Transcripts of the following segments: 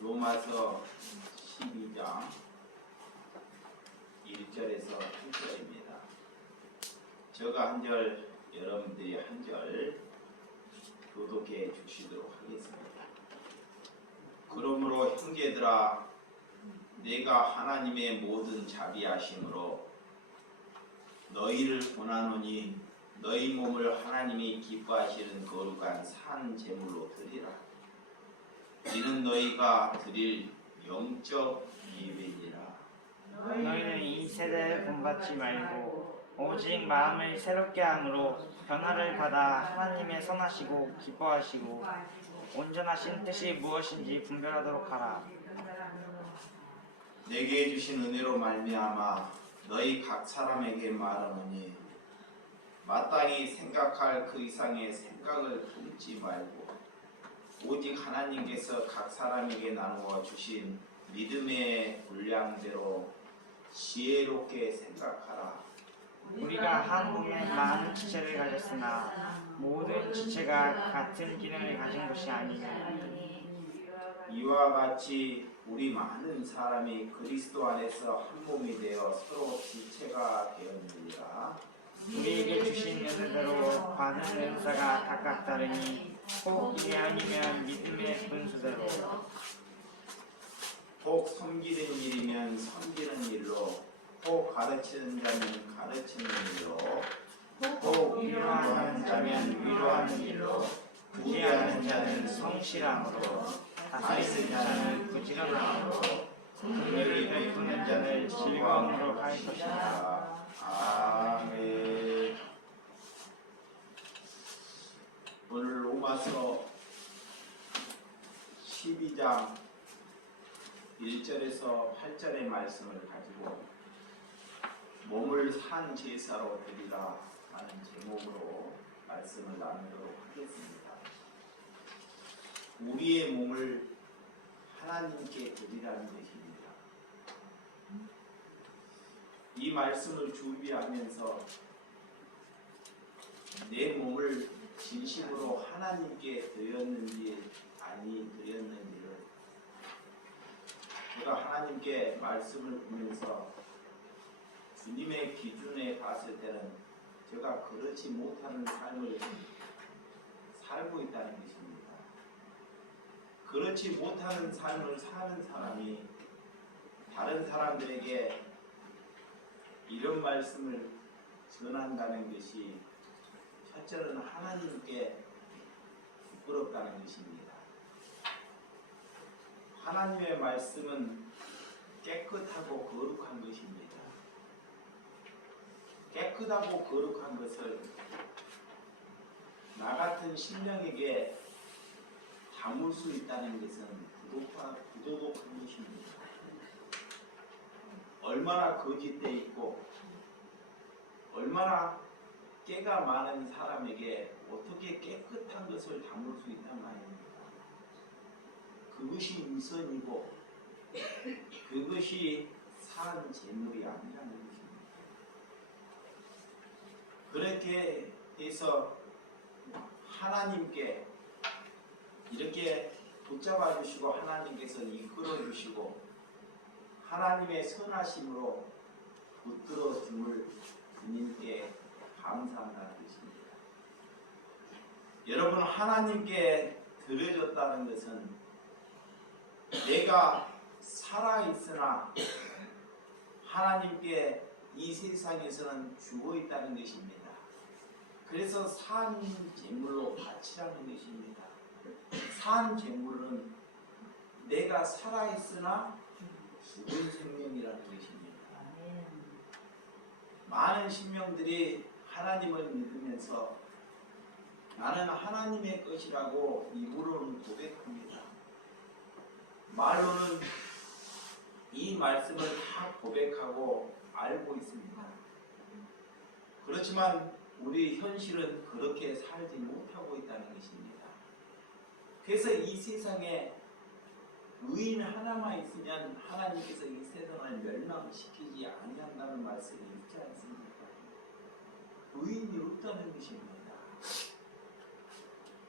로마서 12장 1절에서 8절입니다. 제가 한 절, 여러분들이 한 절 교독해 주시도록 하겠습니다. 그러므로 형제들아, 내가 하나님의 모든 자비하심으로 너희를 권하노니 너희 몸을 하나님이 기뻐하시는 거룩한 산 제물로 드리라. 이는 너희가 드릴 영적 예배니라. 너희는 이 세대를 본받지 말고 오직 마음을 새롭게 함으로 변화를 받아 하나님의 선하시고 기뻐하시고 온전하신 뜻이 무엇인지 분별하도록 하라. 내게 주신 은혜로 말미암아 너희 각 사람에게 말하노니 마땅히 생각할 그 이상의 생각을 품지 말고 오직 하나님께서 각 사람에게 나누어 주신 믿음의 분량대로 지혜롭게 생각하라. 우리가 한 몸에 많은 지체를 가졌으나 모든 지체가 같은 기능을 가진 것이 아니니 이와 같이 우리 많은 사람이 그리스도 안에서 한 몸이 되어 서로 지체가 되었느니라. 우리에게 주신 은혜대로 받은 은사가 각각 다르니 혹 이게 아니면 믿음의 분수대로 혹 섬기는 일이면 섬기는 일로, 혹 가르치는 자면 가르치는 일로, 혹 위로하는 자면 위로하는 일로, 부지하는 자는 성실함으로, 다스리는 자는 부지런함으로, 긍휼을 베푸는 자는 즐거움으로 할 것이다. 아멘. 오늘 로마서 12장 1절에서 8절의 말씀을 가지고 몸을 산 제사로 드리라 하는 제목으로 말씀을 나누도록 하겠습니다. 우리의 몸을 하나님께 드리라는 것입니다. 이 말씀을 준비하면서 내 몸을 진심으로 하나님께 드렸는지 아니 드렸는지를 제가 하나님께 말씀을 보면서 주님의 기준에 봤을 때는 제가 그렇지 못하는 삶을 살고 있다는 것입니다. 그렇지 못하는 삶을 사는 사람이 다른 사람들에게 이런 말씀을 전한다는 것이 첫째는 하나님께 부끄럽다는 것입니다. 하나님의 말씀은 깨끗하고 거룩한 것입니다. 깨끗하고 거룩한 것을 나 같은 심령에게 담을 수 있다는 것은 부도덕한 것입니다. 얼마나 거짓돼 있고 얼마나 깨가 많은 사람에게 어떻게 깨끗한 것을 담을 수 있단 말입니다. 그것이 우선이고 그것이 산 제물이 아니라는 것입니다. 그렇게 해서 하나님께 이렇게 붙잡아 주시고 하나님께서 이끌어 주시고 하나님의 선하심으로 붙들어 줌을 주님께 감사한다는 것입니다. 여러분, 하나님께 드려졌다는 것은 내가 살아있으나 하나님께 이 세상에서는 죽어있다는 것입니다. 그래서 산 제물로 바치라는 것입니다. 산 제물은 내가 살아있으나 죽은 생명이라는 것입니다. 많은 신명들이 하나님을 믿으면서 나는 하나님의 것이라고 입으로는 고백합니다. 말로는 이 말씀을 다 고백하고 알고 있습니다. 그렇지만 우리 현실은 그렇게 살지 못하고 있다는 것입니다. 그래서 이 세상에 의인 하나만 있으면 하나님께서 이 세상을 멸망시키지 아니한다는 말씀이 있지 않습니까? 의인이 없다는 것입니다.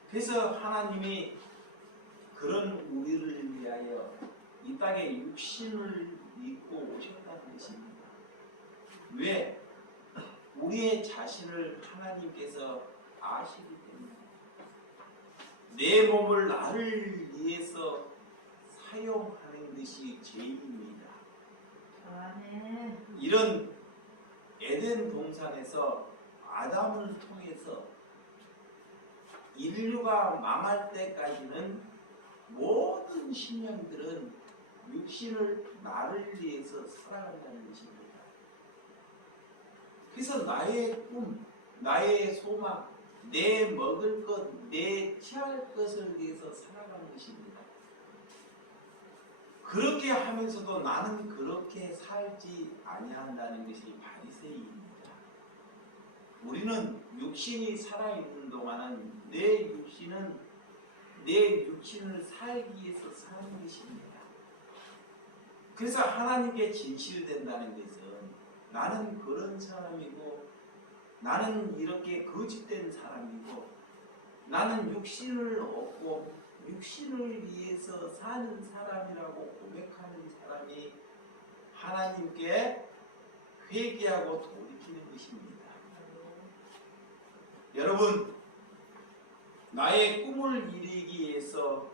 그래서 하나님이 그런 우리를 위하여 이 땅에 육신을 입고 오셨다는 것입니다. 왜? 우리의 자신을 하나님께서 아시기 때문에 내 몸을 나를 위해서 사용하는 것이 죄입니다. 이런 에덴 동산에서 아담을 통해서 인류가 망할 때까지는 모든 신령들은 육신을 나를 위해서 살아간다는 것입니다. 그래서 나의 꿈, 나의 소망, 내 먹을 것, 내 취할 것을 위해서 살아가는 것입니다. 그렇게 하면서도 나는 그렇게 살지 아니한다는 것이 바리새인입니다. 우리는 육신이 살아있는 동안은 내 육신을 살기 위해서 사는 것입니다. 그래서 하나님께 진실된다는 것은 나는 그런 사람이고 나는 이렇게 거짓된 사람이고 나는 육신을 얻고 육신을 위해서 사는 사람이라고 고백하는 사람이 하나님께 회개하고 돌이키는 것입니다. 여러분, 나의 꿈을 이루기 위해서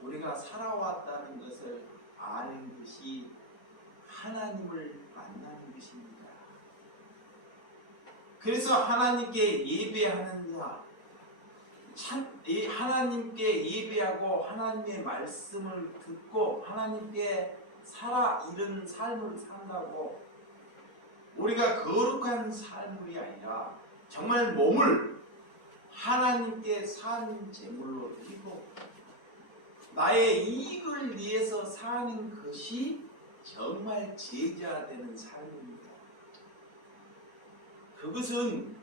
우리가 살아왔다는 것을 아는 것이 하나님을 만나는 것입니다. 그래서 하나님께 예배하는 자, 하나님께 예배하고 하나님의 말씀을 듣고 하나님께 이런 삶을 산다고 우리가 거룩한 삶이 아니라 정말 몸을 하나님께 산 제물로 드리고 나의 이익을 위해서 사는 것이 정말 제자 되는 삶입니다. 그것은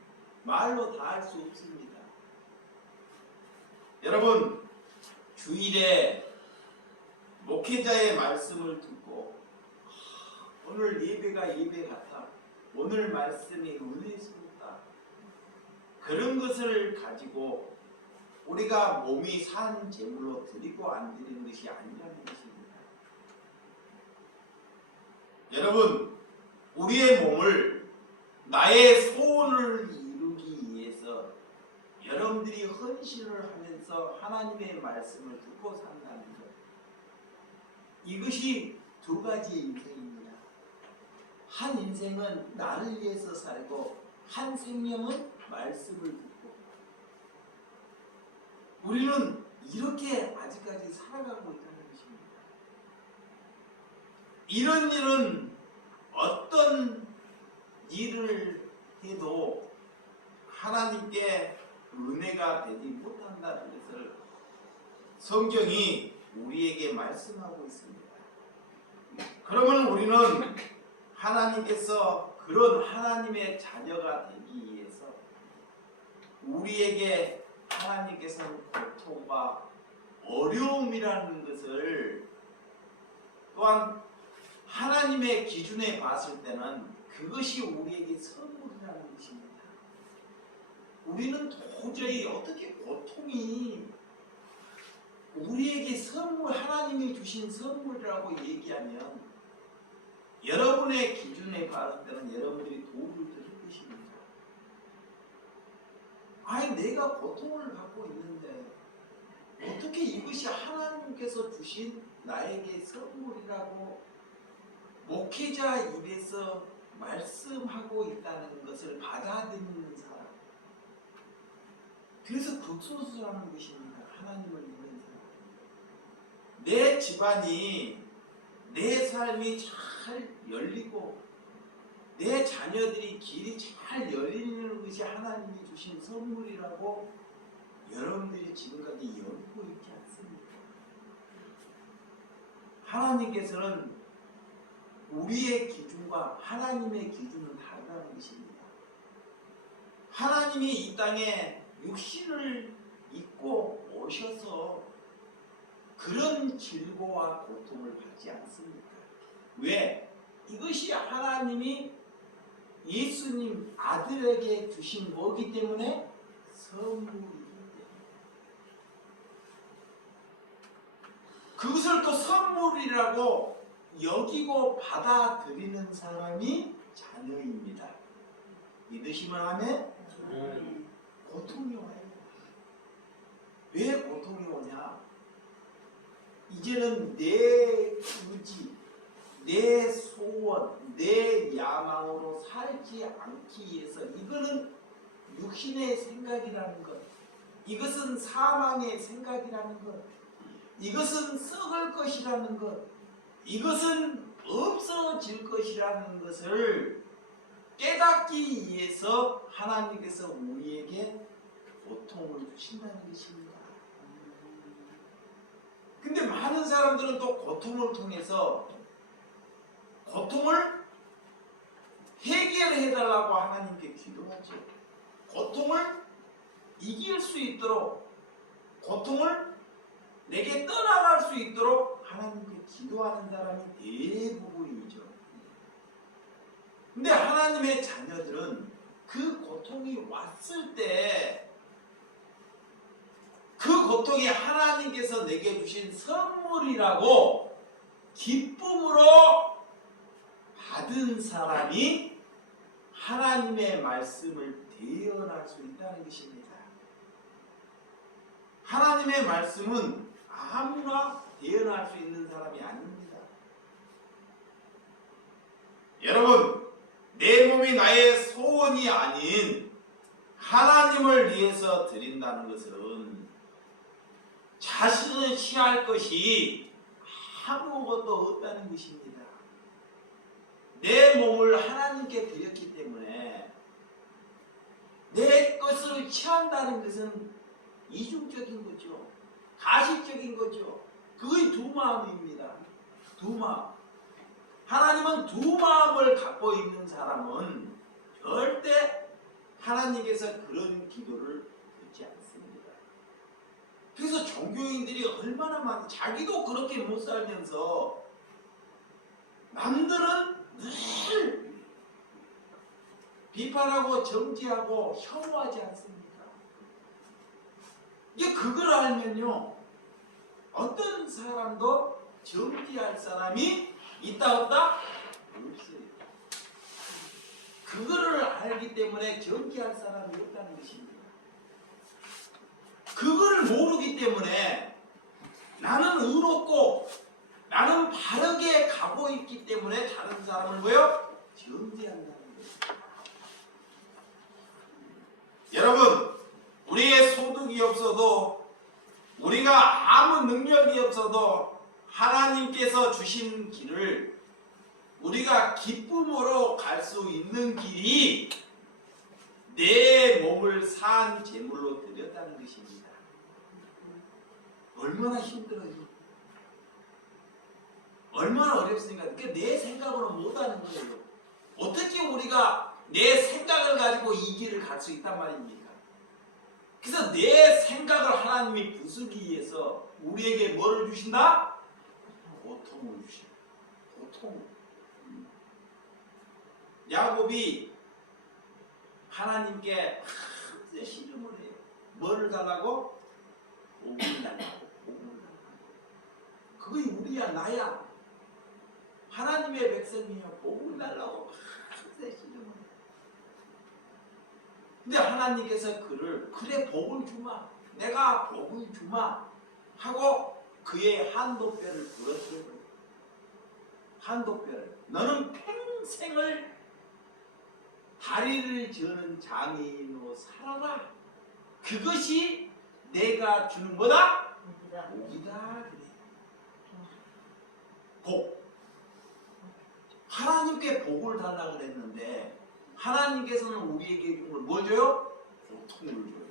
말로 다 할 수 없습니다. 여러분, 주일에 목회자의 말씀을 듣고 오늘 예배가 예배 같아, 오늘 말씀이 은혜스럽다, 그런 것을 가지고 우리가 몸이 산 제물로 드리고 안 드리는 것이 아니라는 것입니다. 여러분, 우리의 몸을 나의 소원을 이루기 위해서 여러분들이 헌신을 하면서 하나님의 말씀을 듣고 산다는 것, 이것이 두 가지의 인생입니다. 한 인생은 나를 위해서 살고 한 생명은 말씀을 듣고, 우리는 이렇게 아직까지 살아가고 있다는 것입니다. 이런 일은 어떤 일을 해도 하나님께 은혜가 되지 못한다는 것을 성경이 우리에게 말씀하고 있습니다. 그러면 우리는 하나님께서 그런 하나님의 자녀가 되기 위해서 우리에게 하나님께서는 고통과 어려움이라는 것을, 또한 하나님의 기준에 봤을 때는 그것이 우리에게 선물이라는 것입니다. 우리는 도저히 어떻게 고통이 우리에게 선물, 하나님이 주신 선물이라고 얘기하면 여러분의 기준에 봤을 때는 여러분들이 도움을 드릴 것입니다. 아니, 내가 고통을 받고 있는데 어떻게 이것이 하나님께서 주신 나에게 선물이라고 목회자 입에서 말씀하고 있다는 것을 받아들이는 사람, 그래서 극소수라는 것입니다. 하나님을 믿는 사람. 내 집안이, 내 삶이 잘 열리고 내 자녀들이 길이 잘 열리는 것이 하나님이 주신 선물이라고 여러분들이 지금까지 열고 있지 않습니까? 하나님께서는 우리의 기준과 하나님의 기준은 다르다는 것입니다. 하나님이 이 땅에 육신을 입고 오셔서 그런 질고와 고통을 받지 않습니까? 왜? 이것이 하나님이 예수님 아들에게 주신 거기 때문에 선물이기 때문에. 그것을 또 선물이라고 여기고 받아들이는 사람이 자녀입니다. 믿으시면 하면 고통이 와요. 왜 고통이 오냐? 이제는 내 의지, 내 소원, 내 야망으로 살지 않기 위해서, 이거는 육신의 생각이라는 것, 이것은 사망의 생각이라는 것, 이것은 썩을 것이라는 것, 이것은 없어질 것이라는 것을 깨닫기 위해서 하나님께서 우리에게 고통을 주신다는 것입니다. 근데 많은 사람들은 또 고통을 통해서 고통을 해결해달라고 하나님께 기도하죠. 고통을 이길 수 있도록, 고통을 내게 떠나갈 수 있도록 하나님께 기도하는 사람이 대부분이죠. 근데 하나님의 자녀들은 그 고통이 왔을 때 그 고통이 하나님께서 내게 주신 선물이라고 기쁨으로 받은 사람이 하나님의 말씀을 대언할 수 있다는 것입니다. 하나님의 말씀은 아무나 대언할 수 있는 사람이 아닙니다. 여러분, 내 몸이 나의 소원이 아닌 하나님을 위해서 드린다는 것은 자신을 취할 것이 아무것도 없다는 것입니다. 내 몸을 하나님께 드렸기 때문에 내 것을 취한다는 것은 이중적인 거죠. 가식적인 거죠. 그의 두 마음입니다. 두 마음. 하나님은 두 마음을 갖고 있는 사람은 절대 하나님께서 그런 기도를 듣지 않습니다. 그래서 종교인들이 얼마나 많아, 자기도 그렇게 못 살면서 남들은 늘 비판하고 정죄하고 혐오하지 않습니까? 이게 그걸 알면요, 어떤 사람도 정죄할 사람이 있다 없다? 없어요. 그거를 알기 때문에 정죄할 사람이 없다는 것입니다. 그걸 모르기 때문에 나는 의롭고 나는 바르게 가고 있기 때문에 다른 사람을 뭐요? 정죄한다는 거예요. 여러분, 우리의 소득이 없어도, 우리가 아무 능력이 없어도 하나님께서 주신 길을 우리가 기쁨으로 갈 수 있는 길이 내 몸을 산 제물로 드렸다는 것입니다. 얼마나 힘들어요. 얼마나 어렵습니까? 그러니까 내 생각으로 못하는 거예요. 어떻게 우리가 내 생각을 가지고 이 길을 갈 수 있단 말입니까? 그래서 내 생각을 하나님이 부수기 위해서 우리에게 뭐를 주신다? 고통을 주신다. 고통. 야곱이 하나님께 한세 신음을 해요. 뭐를 달라고? 복을 달라고. 복을 달라고. 그게 우리야, 나야. 하나님의 백성이요, 복을 달라고 한세 신음을 해요. 근데 하나님께서 그를, 그래 복을 주마, 내가 복을 주마 하고 그의 한도뼈를 부러뜨려요. 한도뼈를. 너는 평생을 다리를 저는 장애인으로 살아라. 그것이 내가 주는 거다? 복이다. 그래. 복. 하나님께 복을 달라고 그랬는데 하나님께서는 우리에게 준 걸 뭐 줘요? 고통을 줘요.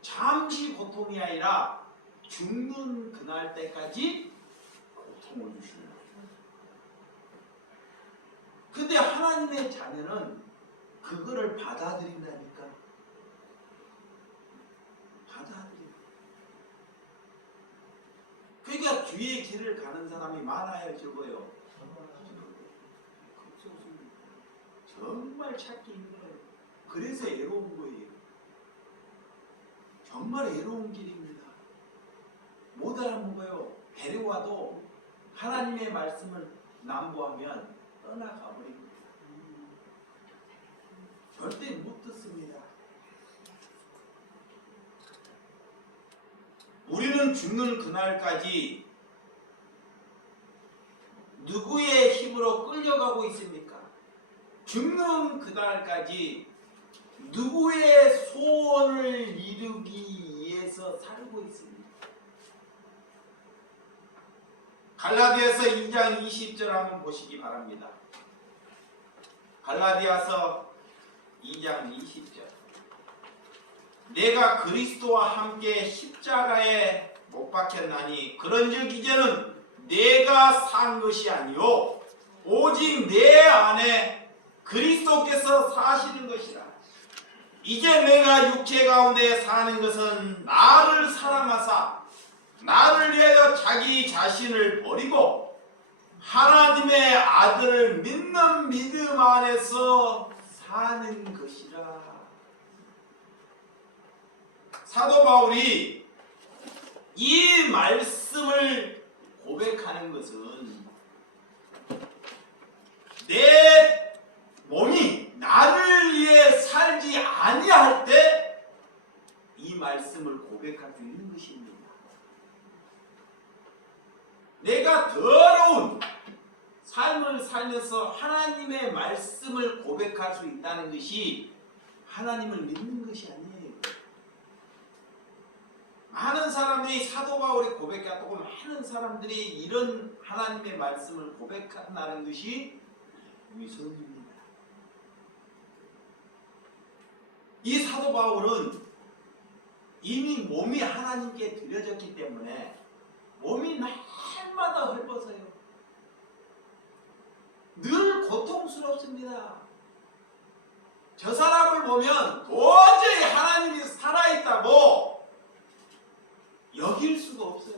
잠시 고통이 아니라 죽는 그날 때까지 고통을 주시는 거예요. 근데 하나님의 자녀는 그거를 받아들인다니까. 받아들여. 그러니까 주의 길을 가는 사람이 많아요, 적어요? 정말 찾기 힘들어요. 그래서 애로운 거예요. 정말 애로운 길입니다. 못 알아먹어요. 데려와도 하나님의 말씀을 남부하면 떠나가 버립니다. 절대 못 듣습니다. 우리는 죽는 그날까지 누구의 힘으로 끌려가고 있습니까? 죽는 그날까지 누구의 소원을 이루기 위해서 살고 있습니다. 갈라디아서 2장 20절 한번 보시기 바랍니다. 갈라디아서 2장 20절. 내가 그리스도와 함께 십자가에 못 박혔나니 그런즉 이제는 내가 산 것이 아니요 오직 내 안에 그리스도께서 사시는 것이라. 이제 내가 육체 가운데 사는 것은 나를 사랑하사 나를 위하여 자기 자신을 버리고 하나님의 아들을 믿는 믿음 안에서 사는 것이라. 사도 바울이 이 말씀을 고백하는 것은 내 몸이 나를 위해 살지 아니할 때 이 말씀을 고백할 수 있는 것입니다. 내가 더러운 삶을 살면서 하나님의 말씀을 고백할 수 있다는 것이 하나님을 믿는 것이 아니에요. 많은 사람들이 사도 바울이 고백했다고 많은 사람들이 이런 하나님의 말씀을 고백한다는 것이 위선입니다. 이 사도 바울은 이미 몸이 하나님께 드려졌기 때문에 몸이 날마다 헐벗어요. 늘 고통스럽습니다. 저 사람을 보면 도저히 하나님이 살아있다고 여길 수가 없어요.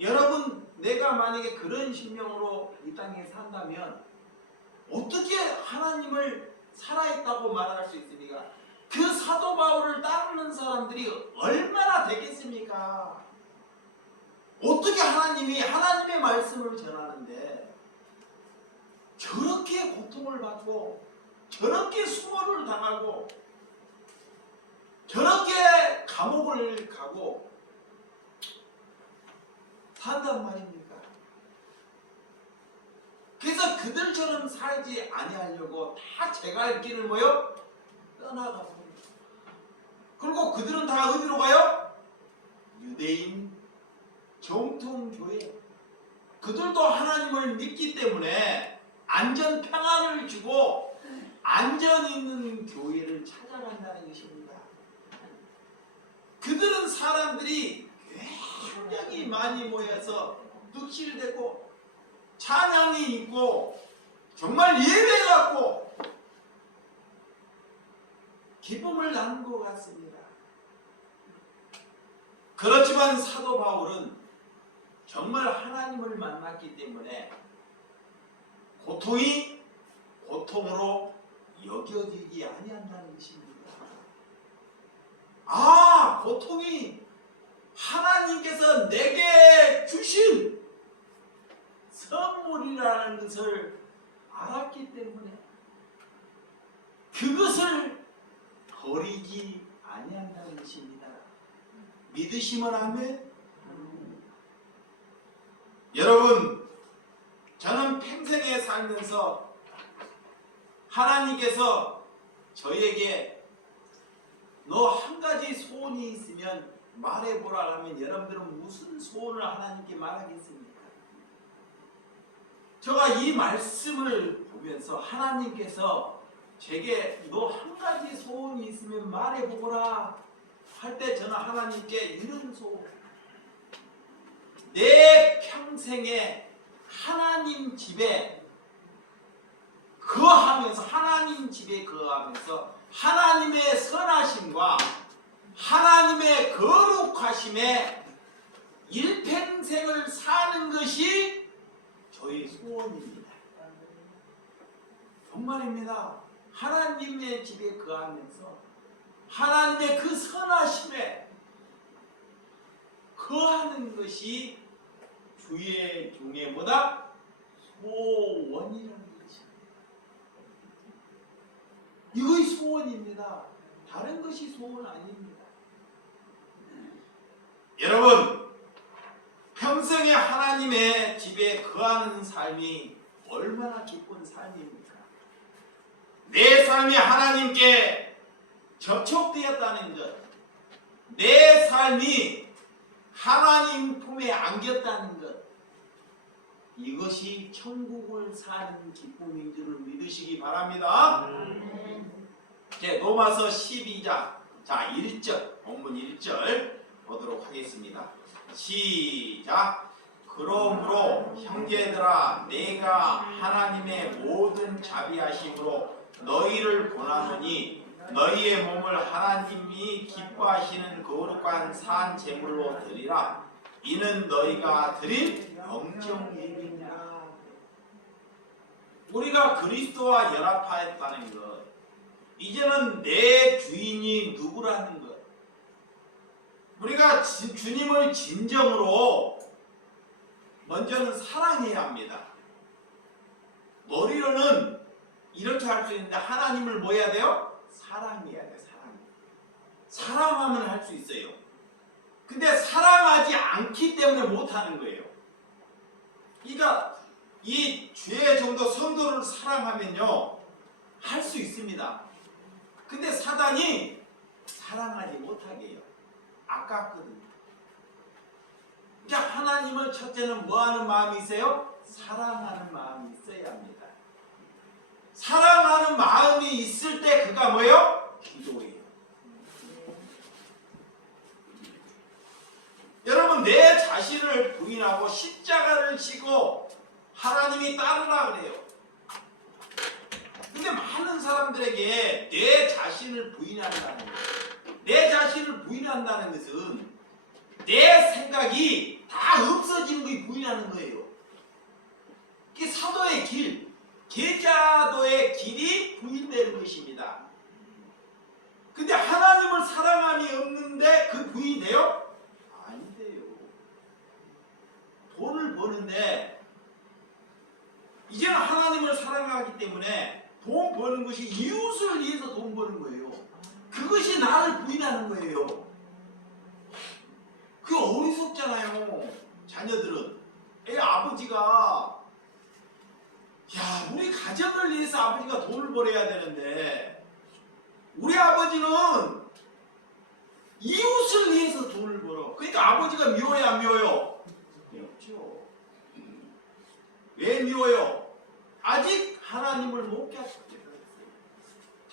여러분, 내가 만약에 그런 심령으로 이 땅에 산다면 어떻게 하나님을 살아있다고 말할 수 있습니까? 그 사도 바울을 따르는 사람들이 얼마나 되겠습니까? 어떻게 하나님이 하나님의 말씀을 전하는데 저렇게 고통을 받고 저렇게 수모를 당하고 저렇게 감옥을 가고 산단 말입니까? 그래서 그들처럼 살지 아니하려고 다 제갈 길을 뭐요? 떠나가 버립니다. 그리고 그들은 다 어디로 가요? 유대인 정통교회. 그들도 하나님을 믿기 때문에 안전 평안을 주고 안전 있는 교회를 찾아간다는 것입니다. 그들은 사람들이 굉장히 많이 모여서 득실되고 찬양이 있고 정말 예배 같고 기쁨을 나눈 것 같습니다. 그렇지만 사도 바울은 정말 하나님을 만났기 때문에 고통이 고통으로 여겨지지 아니한다는 것입니다. 아, 고통이 하나님께서 내게 주신 선물이라는 것을 알았기 때문에 그것을 버리지 아니한다는 것입니다. 믿으시면 아멘. 여러분, 저는 평생에 살면서 하나님께서 저에게 너 한 가지 소원이 있으면 말해보라 하면 여러분들은 무슨 소원을 하나님께 말하겠습니까? 제가 이 말씀을 보면서 하나님께서 제게 너 한 가지 소원이 있으면 말해보라 할 때 저는 하나님께 이런 소원, 내 평생에 하나님 집에 거하면서 하나님 집에 거하면서 하나님의 선하심과 하나님의 거룩하심에 일평생을 사는 것이 저의 소원입니다. 정말입니다. 하나님의 집에 거하면서 하나님의 그 선하심에 거하는 것이 주의 종의 뭐다? 소원이라는 것이. 이것이 소원입니다. 다른 것이 소원 아닙니다. 여러분, 평생에 하나님의 집에 거하는 삶이 얼마나 기쁜 삶입니까? 내 삶이 하나님께 접촉되었다는 것, 내 삶이 하나님 품에 안겼다는 것, 이것이 천국을 사는 기쁨인 줄을 믿으시기 바랍니다. 로마서 12장 1절, 본문 1절 보도록 하겠습니다. 시작. 그러므로 형제들아, 내가 하나님의 모든 자비하심으로 너희를 권하노니 너희의 몸을 하나님이 기뻐하시는 거룩한 산 제물로 드리라. 이는 너희가 드릴 영적 예배니라. 우리가 그리스도와 연합하였다는 것, 이제는 내 주인이 누구라는 것, 우리가 주님을 진정으로 먼저는 사랑해야 합니다. 머리로는 이렇게 할 수 있는데 하나님을 뭐 해야 돼요? 사랑해야 돼요. 사랑하면 할 수 있어요. 근데 사랑하지 않기 때문에 못하는 거예요. 그러니까 이 죄 정도 성도를 사랑하면요, 할 수 있습니다. 근데 사단이 사랑하지 못하게 해요. 아깝거든요. 그러니까 하나님을 첫째는 뭐하는 마음이 있어요? 사랑하는 마음이 있어야 합니다. 사랑하는 마음이 있을 때 그가 뭐예요? 기도예요. 여러분, 내 자신을 부인하고 십자가를 지고 하나님이 따르라 그래요. 근데 많은 사람들에게 내 자신을 부인한다는 거예요. 내 자신을 부인한다는 것은 내 생각이 다 없어지는 걸 부인하는 거예요. 이게 사도의 길, 계자도의 길이 부인되는 것입니다. 근데 하나님을 사랑함이 없는데 그 부인이 돼요? 아니돼요. 돈을 버는데 이제는 하나님을 사랑하기 때문에 돈 버는 것이 이웃을 위해서 돈 버는 거예요. 그것이 나를 부인하는 거예요. 그게 어리석잖아요. 자녀들은 아버지가, 우리 가정을 위해서 아버지가 돈을 벌어야 되는데 우리 아버지는 이웃을 위해서 돈을 벌어. 그러니까 아버지가 미워요, 안 미워요? 미웠죠. 왜 미워요? 아직 하나님을 못 깨닫게 됐어요.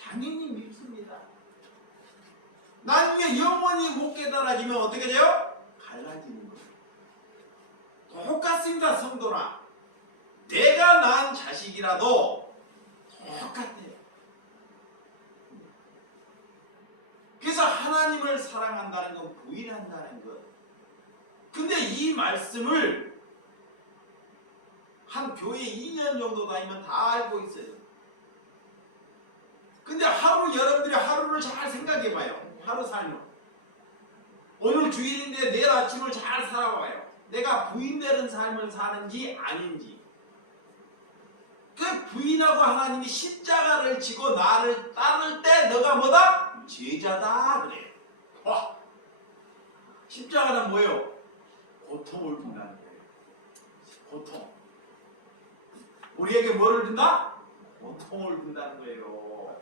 당연히 밉습니다. 나중에 영원히 못 깨달아지면 어떻게 돼요? 갈라지는 거예요. 똑같습니다. 성도나 내가 낳은 자식이라도 똑같아요. 그래서 하나님을 사랑한다는 건 부인한다는 것. 근데 이 말씀을 한 교회 2년 정도 다니면 다 알고 있어요. 근데 여러분들이 하루를 잘 생각해봐요. 하루 삶을. 오늘 주일인데 내일 아침을 잘 살아봐요. 내가 부인되는 삶을 사는지 아닌지. 그 부인하고 하나님이 십자가를 지고 나를 따를 때 너가 뭐다? 제자다 그래요. 와, 십자가는 뭐예요? 고통을 준다는 거예요. 고통. 우리에게 뭐를 준다? 고통을 준다는 거예요.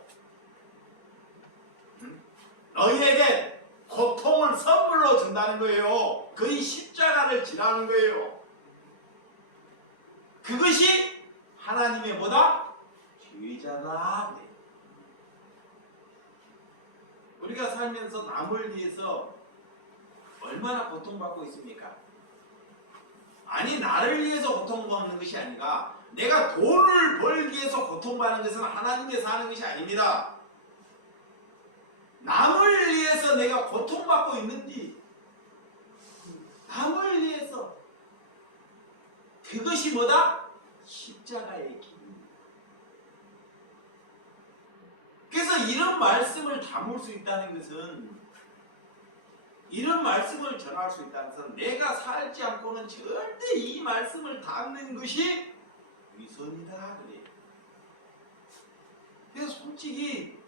너희에게 고통을 선물로 준다는 거예요. 거의 십자가를 지라는 거예요. 그것이 하나님의 뭐다? 죄자다. 우리가 살면서 남을 위해서 얼마나 고통받고 있습니까? 아니, 나를 위해서 고통받는 것이 아니라 내가 돈을 벌기 위해서 고통받는 것은 하나님께 사는 것이 아닙니다. 남을 위해서 내가 고통받고 있는지, 남을 위해서, 그것이 뭐다? 십자가의 길입니다. 그래서 이런 말씀을 담을 수 있다는 것은 이런 말씀을 전할 수 있다는 것은 내가 살지 않고는 절대 이 말씀을 담는 것이 위선이다 그래요. 그래서 솔직히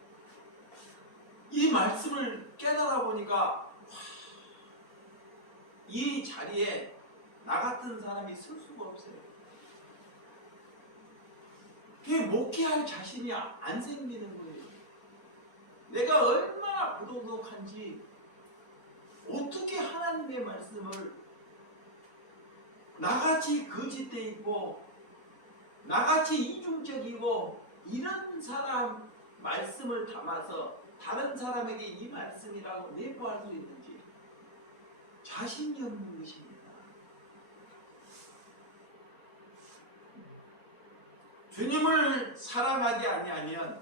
이 말씀을 깨달아 보니까 이 자리에 나 같은 사람이 쓸 수가 없어요. 그게 목회할 자신이 안 생기는 거예요. 내가 얼마나 부도덕한지 어떻게 하나님의 말씀을 나같이 거짓돼 있고 나같이 이중적이고 이런 사람 말씀을 담아서 다른 사람에게 이 말씀이라고 내포할 수 있는지 자신이 없는 것입니다. 주님을 사랑하지 아니하면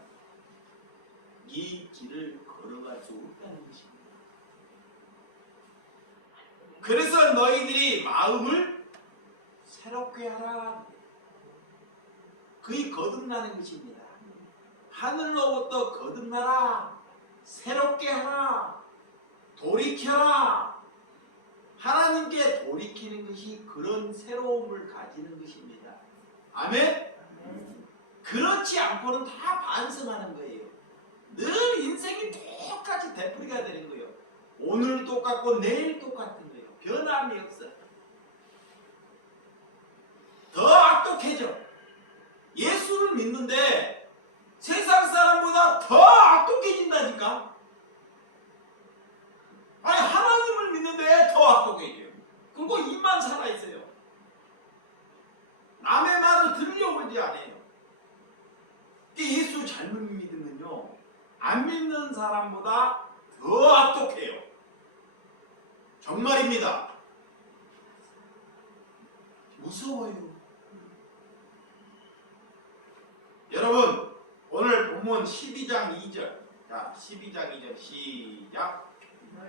이 길을 걸어갈 수 없다는 것입니다. 그래서 너희들이 마음을 새롭게 하라. 그게 거듭나는 것입니다. 하늘로부터 거듭나라. 새롭게 하라. 돌이켜라. 하나님께 돌이키는 것이 그런 새로움을 가지는 것입니다. 아멘? 그렇지 않고는 다 반성하는 거예요. 늘 인생이 똑같이 되풀이가 되는 거예요. 오늘 똑같고 내일 똑같은 거예요. 변함이 없어요. 더 악독해져. 예수를 믿는데 세상 사람보다 더 악독해진다니까. 아니 하나님을 믿는데 더 악독해져요. 그리고 입만 살아있어요. 남의 말을 들려보지 않아요. 예수 잘못 믿으면요 안 믿는 사람보다 더 악독해요. 정말입니다. 무서워요. 여러분 오늘 본문 12장 2절 자 12장 2절 시작.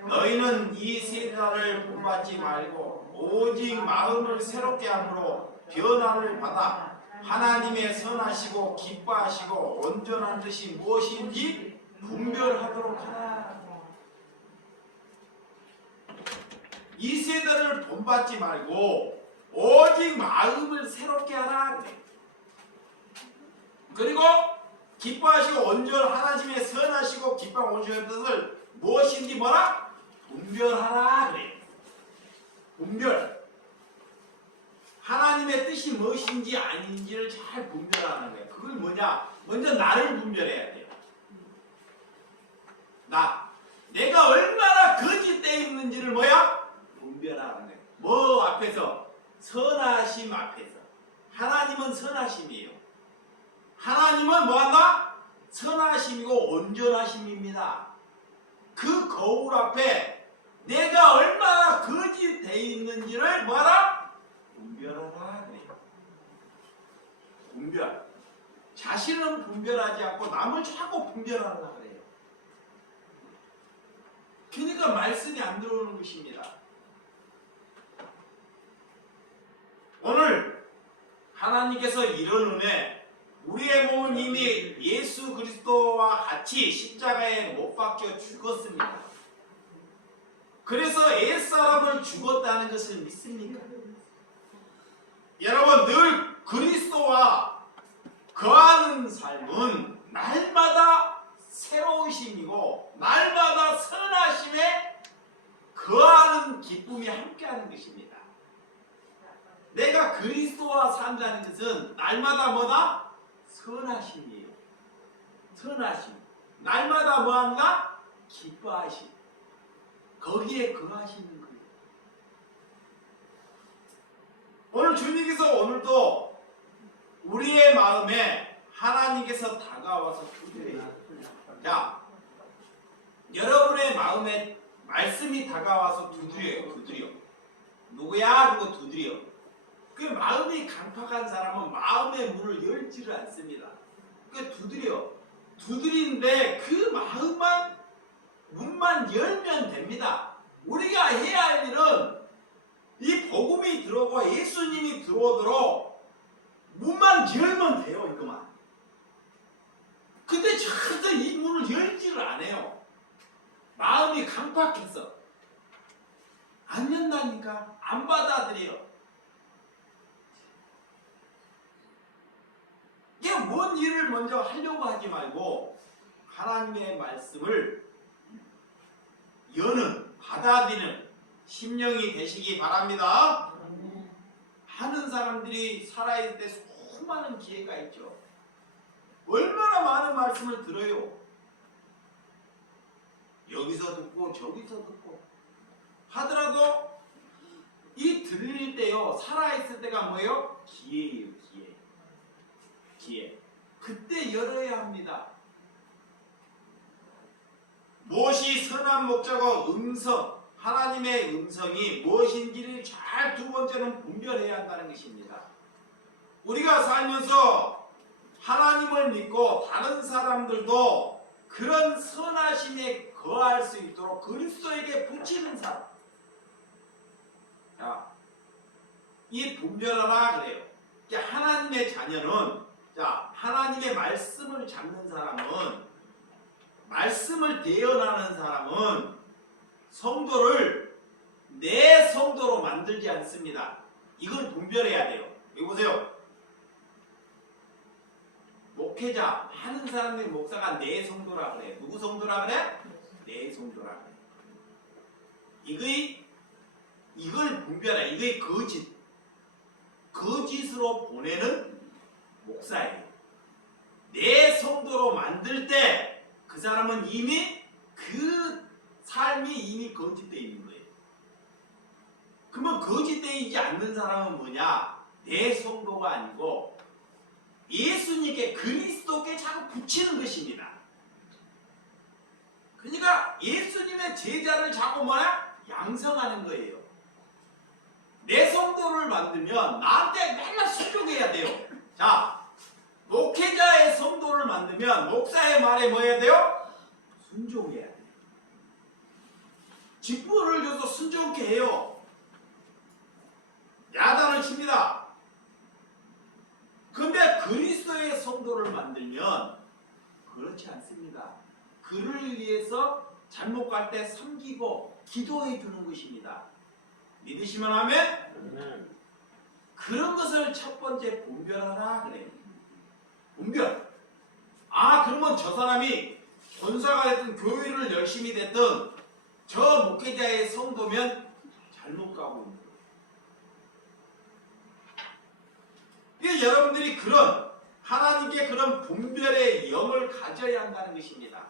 너희는 이 세대를 본받지 말고 오직 마음을 새롭게 함으로 변화를 받아 하나님의 선하시고 기뻐하시고 온전한 뜻이 무엇인지 분별하도록 하라. 이 세대를 본받지 말고 오직 마음을 새롭게 하라. 그리고 기뻐하시고 온전한 하나님의 선하시고 기뻐하고 온전한 뜻을 무엇인지 뭐라? 분별하라. 그래. 분별. 하나님의 뜻이 무엇인지 아닌지를 잘 분별하는 거예요. 그걸 뭐냐? 먼저 나를 분별해야 돼요. 내가 얼마나 거짓되어 있는지를 뭐야? 분별하는 거예요. 뭐 앞에서? 선하심 앞에서. 하나님은 선하심이에요. 하나님은 뭐한다? 선하심이고 온전하심입니다. 그 거울 앞에 내가 얼마나 거짓되어 있는지를 뭐하라? 분별하라 그래요. 분별. 자신은 분별하지 않고 남을 자꾸 분별하라 그래요. 그러니까 말씀이 안 들어오는 것입니다. 오늘 하나님께서 이런 은혜, 우리의 몸은 이미 예수 그리스도와 같이 십자가에 못 박혀 죽었습니다. 그래서 옛사람을 죽었다는 것을 믿습니까? 여러분 늘 그리스도와 거하는 삶은 날마다 새로우심이고 날마다 선하심에 거하는 기쁨이 함께하는 것입니다. 내가 그리스도와 산다는 것은 날마다 뭐다? 선하심이에요. 선하심. 날마다 뭐한다? 기뻐하심. 거기에 거하시는 거예요. 오늘 주님께서 오늘도 우리의 마음에 하나님께서 다가와서 두드려요. 자, 여러분의 마음에 말씀이 다가와서 두드려요. 두드려. 누구야? 그거 두드려. 그 마음이 강팍한 사람은 마음의 문을 열지를 않습니다. 그 두드려. 두드리는데 그 마음만 문만 열면 됩니다. 우리가 해야 할 일은 이 복음이 들어오고 예수님이 들어오도록 문만 열면 돼요. 이거만. 근데 절대 이 문을 열지를 않아요. 마음이 강팍해서. 안 연다니까. 안 받아들여. 이게 뭔 일을 먼저 하려고 하지 말고 하나님의 말씀을 여는, 받아들이는 심령이 되시기 바랍니다. 하는 사람들이 살아있을 때 수많은 기회가 있죠. 얼마나 많은 말씀을 들어요. 여기서 듣고 저기서 듣고 하더라도 이 들릴 때요, 살아있을 때가 뭐예요? 기회예요. 기회. 그때 열어야 합니다. 무엇이 선한 목자고 음성, 하나님의 음성이 무엇인지를 잘 두 번째는 분별해야 한다는 것입니다. 우리가 살면서 하나님을 믿고 다른 사람들도 그런 선하심에 거할 수 있도록 그리스도에게 붙이는 사람. 자, 이 분별하라 그래요. 하나님의 자녀는, 자, 하나님의 말씀을 잡는 사람은, 말씀을 대언하는 사람은 성도를 내 성도로 만들지 않습니다. 이걸 분별해야 돼요. 여기 보세요. 목회자, 많은 사람들이 목사가 내 성도라 그래. 누구 성도라 그래? 내 성도라 그래. 이걸 분별해. 이게 거짓으로 보내는 목사예요. 내 성도로 만들 때 그 사람은 이미 그 삶이 이미 거짓되어 있는 거예요. 그러면 거짓되지 않는 사람은 뭐냐? 내 성도가 아니고 예수님께, 그리스도께 자꾸 붙이는 것입니다. 그러니까 예수님의 제자를 자꾸 뭐야? 양성하는 거예요. 내 성도를 만들면 나한테 맨날 순종해야 돼요. 자, 목회자의 성도를 만들면 목사의 말에 뭐 해야 돼요? 순종해야 돼요. 직분을 줘서 순종케 해요. 야단을 칩니다. 근데 그리스도의 성도를 만들면 그렇지 않습니다. 그를 위해서 잘못 갈 때 섬기고 기도해 주는 것입니다. 믿으시면 아멘? 그런 것을 첫 번째 분별하라 그래요. 분별. 아, 그러면 저 사람이 권사가 됐든 교회를 열심히 됐든 저 목회자의 성도면 잘못 가고 있는 거예요. 여러분들이 그런 하나님께 그런 분별의 영을 가져야 한다는 것입니다.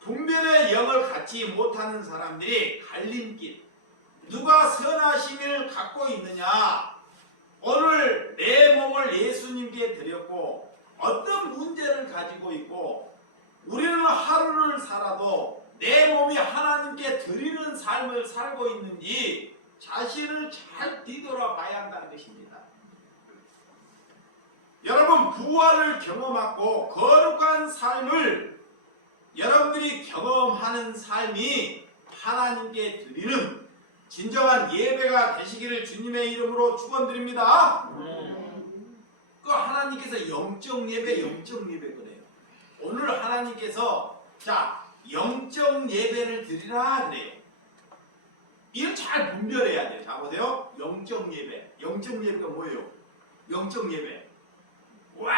분별의 영을 갖지 못하는 사람들이 갈림길, 누가 선하심을 갖고 있느냐, 오늘 내 몸을 예수님께 드렸고 어떤 문제를 가지고 있고 우리는 하루를 살아도 내 몸이 하나님께 드리는 삶을 살고 있는지 자신을 잘 뒤돌아봐야 한다는 것입니다. 여러분, 부활을 경험하고 거룩한 삶을 여러분들이 경험하는 삶이 하나님께 드리는 진정한 예배가 되시기를 주님의 이름으로 축원드립니다. 그 하나님께서 영적 예배 그래요. 오늘 하나님께서 자, 영적 예배를 드리라 그래요. 이걸 잘 분별해야 돼요. 자, 보세요. 영적 예배. 영적 예배가 뭐예요? 영적 예배. 와,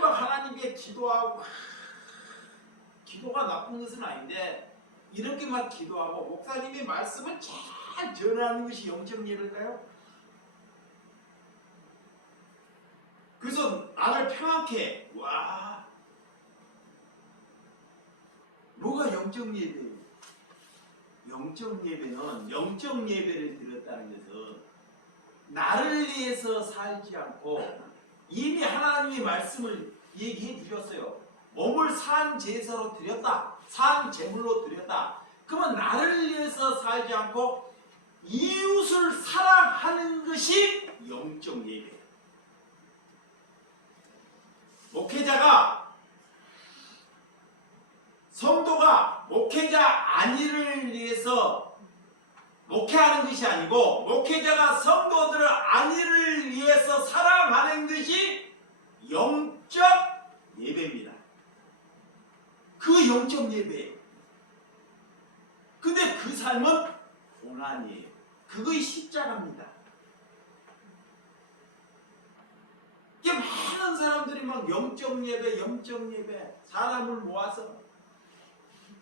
막 하나님께 기도하고, 기도가 나쁜 것은 아닌데 이렇게 막 기도하고 목사님이 말씀을 잘 전하는 것이 영적 예배일까요? 그래서 나를 평안케, 와, 뭐가 영적 예배예요? 영적 예배는, 영적 예배를 드렸다는 것은 나를 위해서 살지 않고 이미 하나님이 말씀을 얘기해 주셨어요. 몸을 산 제사로 드렸다, 산 제물로 드렸다. 그러면 나를 위해서 살지 않고 이웃을 사랑하는 것이 영적 예배. 목회자가, 성도가 목회자 안위를 위해서 목회하는 것이 아니고 목회자가 성도들의 안위를 위해서 사랑하는 것이 영적 예배입니다. 그 영적 예배예요. 근데 그 삶은 고난이에요. 그것이 십자가입니다. 이게 많은 사람들이 막 영적 예배 사람을 모아서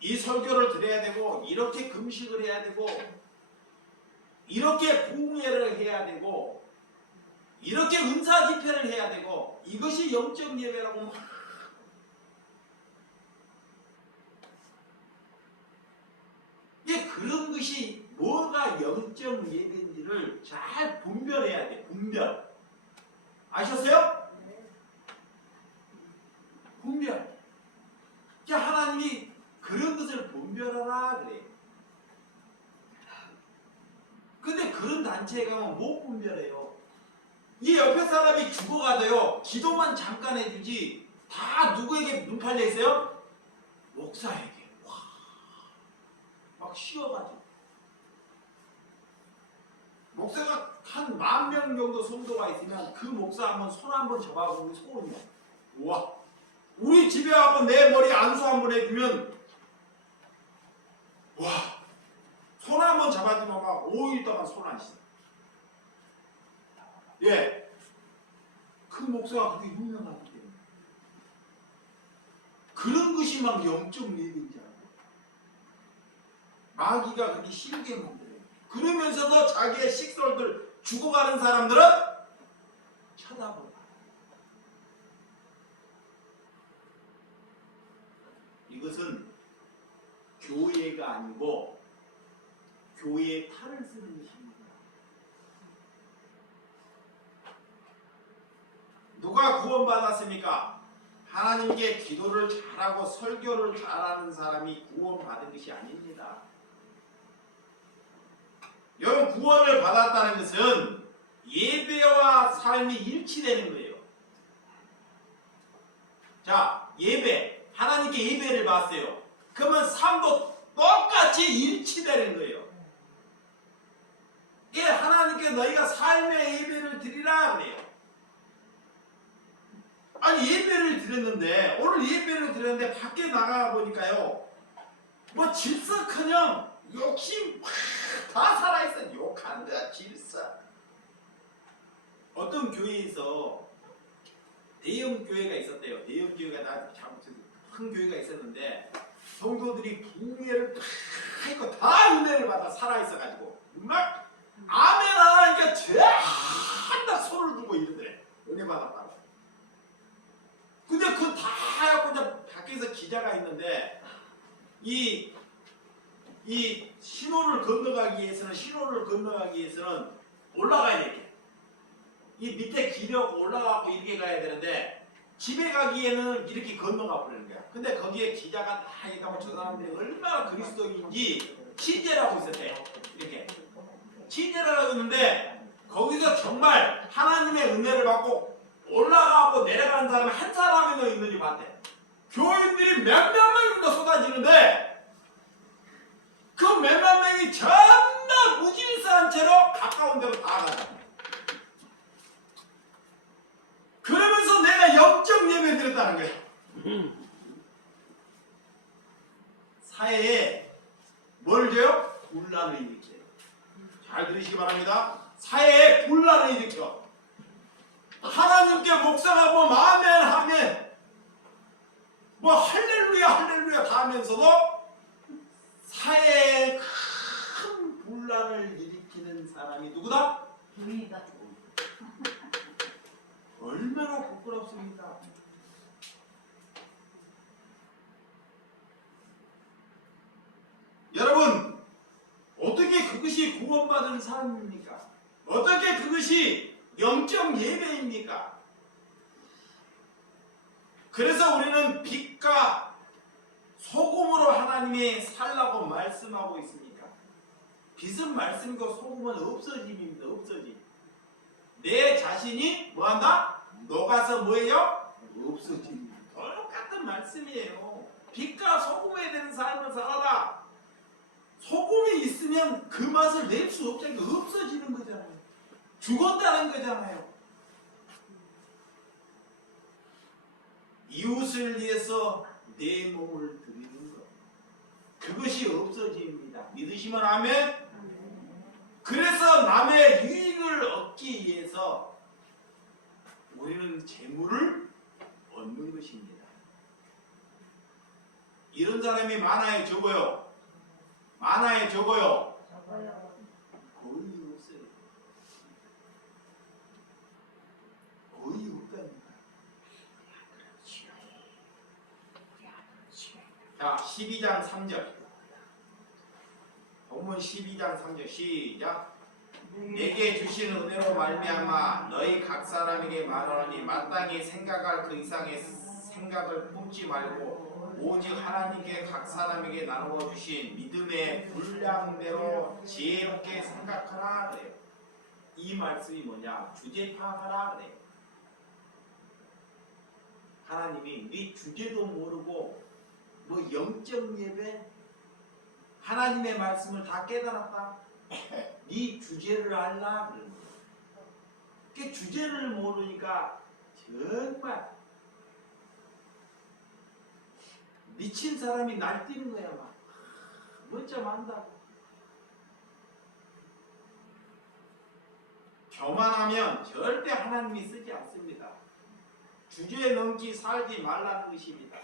이 설교를 드려야 되고 이렇게 금식을 해야 되고 이렇게 부흥회를 해야 되고 이렇게 은사 집회를 해야 되고 이것이 영적 예배라고 막 이게 그런 것이 뭐가 영적 예배인지를 잘 분별해야 돼. 분별. 아셨어요? 분별. 하나님이 그런 것을 분별하라 그래요. 근데 그런 단체에 가면 못 분별해요. 이 옆에 사람이 죽어가도요, 기도만 잠깐 해주지, 다 누구에게 눈 팔려 있어요? 목사에게. 와, 막 쉬어가지고. 목사가 한 10,000명 정도 성도가 있으면 그 목사 한번 손 한번 잡아보고 소름이야. 우와, 우리 집에 와서 내 머리 안수 한번 해주면, 와, 손 한번 잡아주면 막 5일 동안 손 안 씻어. 예. 그 목사가 그렇게 유명하기 때문에. 그런 것이 막 영적 예배인 줄 알고. 마귀가 그렇게 싫게 만들어요. 그러면서도 자기의 식솔들, 죽어가는 사람들은 쳐다보라. 이것은 교회가 아니고 교회의 탈을 쓰는 것입니다. 누가 구원받았습니까? 하나님께 기도를 잘하고 설교를 잘하는 사람이 구원받은 것이 아닙니다. 여러분, 구원을 받았다는 것은 예배와 삶이 일치되는 거예요. 자, 예배, 하나님께 예배를 받았어요. 그러면 삶도 똑같이 일치되는 거예요. 이게 하나님께 너희가 삶의 예배를 드리라 그래요. 아니, 예배를 드렸는데, 오늘 예배를 드렸는데 밖에 나가 보니까요, 뭐 질서커녕 욕심 다 살아있어. 욕하는 거야, 질서. 어떤 교회에서 대형 교회가 있었대요. 대형 교회가 다 큰 교회가 있었는데 성도들이 부흥회를 다 했고 다 은혜를 받아 살아있어가지고 막 아멘 하니까 다 손을 들고 이러더래. 은혜 받았다고. 근데 그거 다 해갖고 이제 밖에서 기자가 있는데 이 신호를 건너가기 위해서는 올라가야 돼. 이 밑에 길이고 올라가고 이렇게 가야 되는데 집에 가기에는 이렇게 건너가 버리는 거야. 근데 거기에 기자가 다 있다고 저 사람들이 얼마나 그리스도인지 취재라고 있었대요. 이렇게 취재라고 있는데 거기서 정말 하나님의 은혜를 받고 올라가고 내려가는 사람이 한 사람이나 있는지 봤대. 교인들이 몇몇 명이나 쏟아지는데 그 몇몇 명이 전부 무질서한 채로 가까운 데로 다 가잖아. 그러면서 내가 영적 예배 드렸다는 거야. 사회에 뭘 줘요? 분란을 일으켜요. 잘 들으시기 바랍니다. 사회에 분란을 일으켜. 하나님께 목사가 뭐 아멘 뭐 할렐루야 다 하면서도 사회에 큰 분란을 일으키는 사람이 누구다? 교회가 얼마나 부끄럽습니까? 여러분, 어떻게 그것이 구원받은 삶입니까? 어떻게 그것이 영적 예배입니까? 그래서 우리는 빛과 소금으로 하나님이 살라고 말씀하고 있습니까? 빛은 말씀이고 소금은 없어짐입니다. 없어짐. 내 자신이 뭐한다? 녹아서 뭐예요? 없어집니다. 똑같은 말씀이에요. 빛과 소금에 대한 삶을 살아라. 소금이 있으면 그 맛을 낼 수 없잖아요. 없어지는 거잖아요. 죽었다는 거잖아요. 이웃을 위해서 내 몸을 드리는 것, 그것이 없어집니다. 믿으시면 아멘? 그래서 남의 유익을 얻기 위해서 우리는 재물을 얻는 것입니다. 이런 사람이 많아요, 적어요? 많아요, 적어요? 거의 없어요. 거의 없다니까. 자, 12장 3절. 본문 12장 3절 시작. 내게 주신 은혜로 말미암아 너희 각 사람에게 말하노니 마땅히 생각할 그 이상의 생각을 품지 말고 오직 하나님께 각 사람에게 나누어 주신 믿음의 분량대로 지혜롭게 생각하라 그래요. 이 말씀이 뭐냐? 주제 파악하라 그래요. 하나님이 네 주제도 모르고 뭐 영적 예배 하나님의 말씀을 다 깨달았다. 네 주제를 알라 그러는 거예요. 그 주제를 모르니까 정말 미친 사람이 날뛰는 거야 막. 멋져 만다고. 교만하면 절대 하나님이 쓰지 않습니다. 주제에 넘기 살지 말라는 것입니다.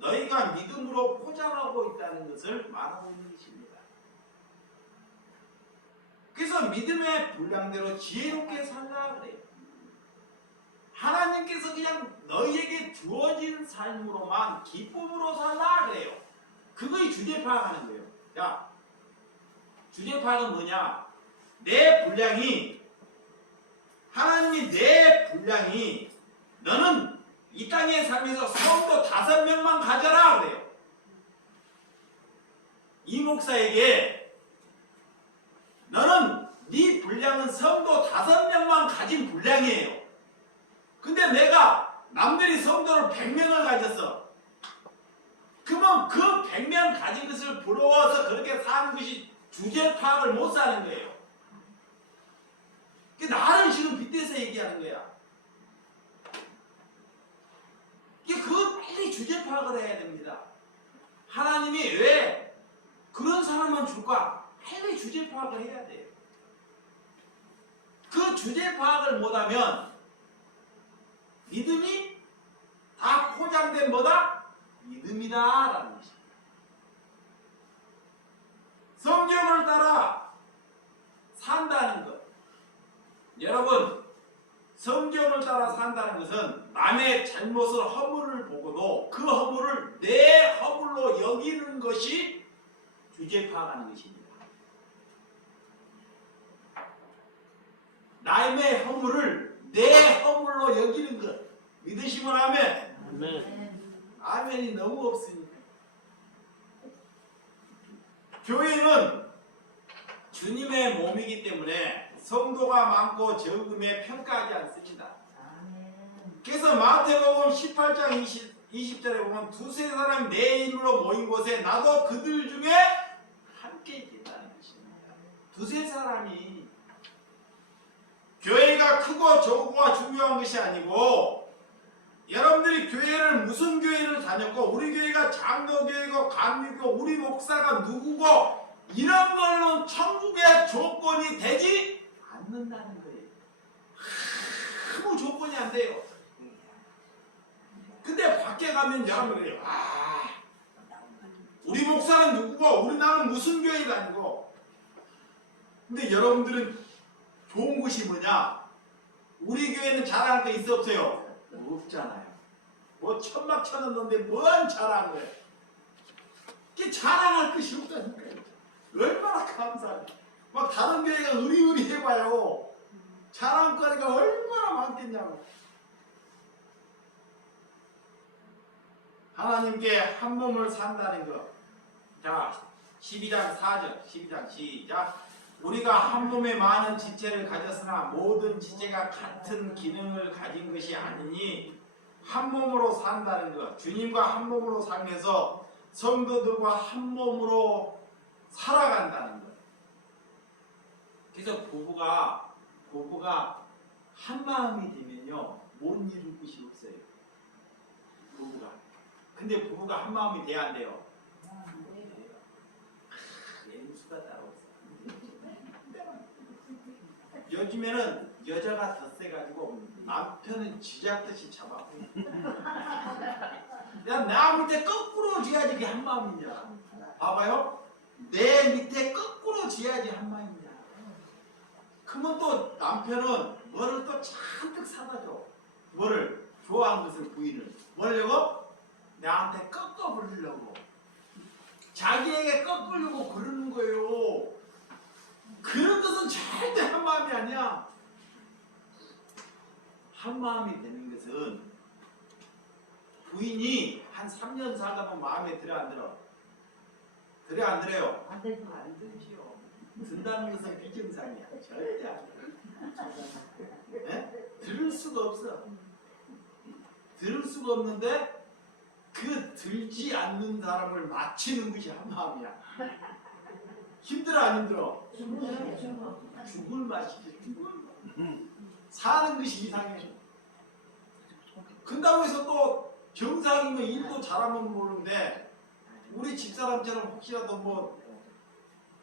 너희가 믿음으로 포장하고 있다는 것을 말하고 있는 것입니다. 그래서 믿음의 분량대로 지혜롭게 살라 그래요. 하나님께서 그냥 너희에게 주어진 삶으로만 기쁨으로 살라 그래요. 그거의 주제 파악하는 거예요. 자, 주제 파악은 뭐냐? 내 분량이 하나님이 내 분량이 너는 이 땅에 살면서 성도 5명만 가져라 그래요. 이 목사에게 너는 네 분량은 성도 5명만 가진 분량이에요. 근데 내가 남들이 성도를 100명을 가졌어. 그러면 그 100명 가진 것을 부러워서 그렇게 사는 것이 주제 파악을 못 사는 거예요. 나를 지금 빗대서 얘기하는 거야. 그거 빨리 주제 파악을 해야 됩니다. 하나님이 왜 그런 사람만 줄까? 빨리 주제 파악을 해야 돼요. 그 주제 파악을 못하면 믿음이 다 포장된 뭐다? 믿음이다 라는 것입니다. 성경을 따라 산다는 것. 여러분, 성경을 따라 산다는 것은 남의 잘못을 허물을 보고도 그 허물을 내 허물로 여기는 것이 주제 파악하는 것입니다. 남의 허물을 내 허물로 여기는 것. 믿으시면 아멘. 아멘. 아멘이 너무 없으니까. 교회는 주님의 몸이기 때문에 성도가 많고 적음에 평가하지 않습니다. 그래서 마태복음 18장 20절에 보면 두세 사람이 내 이름으로 모인 곳에 나도 그들 중에 함께 있겠다는 것입니다. 두세 사람이 교회가 크고 적고 중요한 것이 아니고 여러분들이 교회를 무슨 교회를 다녔고 우리 교회가 장로교회고 감리교 우리 목사가 누구고 이런 거는 천국의 조건이 되지 않는다는 거예요. 아무 조건이 안 돼요. 근데 밖에 가면 여러분들이 우리 목사는 누구고 우리 나는 무슨 교회 다니고 근데 여러분들은 좋은 것이 뭐냐? 우리 교회는 자랑할 거 있어 없어요? 없잖아요. 뭐 천막천원 넣는데 뭔 자랑을 해? 이게 자랑할 것이 없다니까요. 얼마나 감사해. 막 다른 교회가 의리의리 해봐요. 자랑거리가 얼마나 많겠냐고. 하나님께 한 몸을 산다는 것. 자, 12장 4절, 12장 시작. 우리가 한 몸에 많은 지체를 가졌으나 모든 지체가 같은 기능을 가진 것이 아니니 한 몸으로 산다는 것. 주님과 한 몸으로 살면서 성도들과 한 몸으로 살아간다는 것. 그래서 부부가 한 마음이 되면요 못 이룰 것이 없어요. 부부가. 근데 부부가 한 마음이 돼야 안 돼요? 안 돼요. 수가 따라왔어. 요즘에는 여자가 더 세가지고 남편은 쥐잡듯이 잡아고. 야, 나 밑에 거꾸로 쥐야지 그게 한 마음이냐. 봐봐요. 내 밑에 거꾸로 쥐야지 한 마음이냐. 그러면 또 남편은 뭐를 또 잔뜩 사다 줘. 뭐를? 좋아하는 것을 부인을. 뭐려고? 나한테 꺾어 부리려고. 자기에게 꺾으려고 그러는 거예요. 그런 것은 절대 한 마음이 아니야. 한 마음이 되는 것은 부인이 한 3년 살다 보면 마음에 들어 안 들어? 들어 안 들어요? 안 되지. 안 들지요. 든다는 것은 비정상이야. 절대 안 들어. 네? 들을 수가 없어. 들을 수가 없는데 그 들지 않는 사람을 맞추는 것이 한 마음이야. 힘들어 안 힘들어? 죽을 맛이지. 죽을 맛. 사는 것이 이상해. 그렇다고 해서 또 정상인 거 일도 잘하면 모르는데 우리 집사람처럼 혹시라도 뭐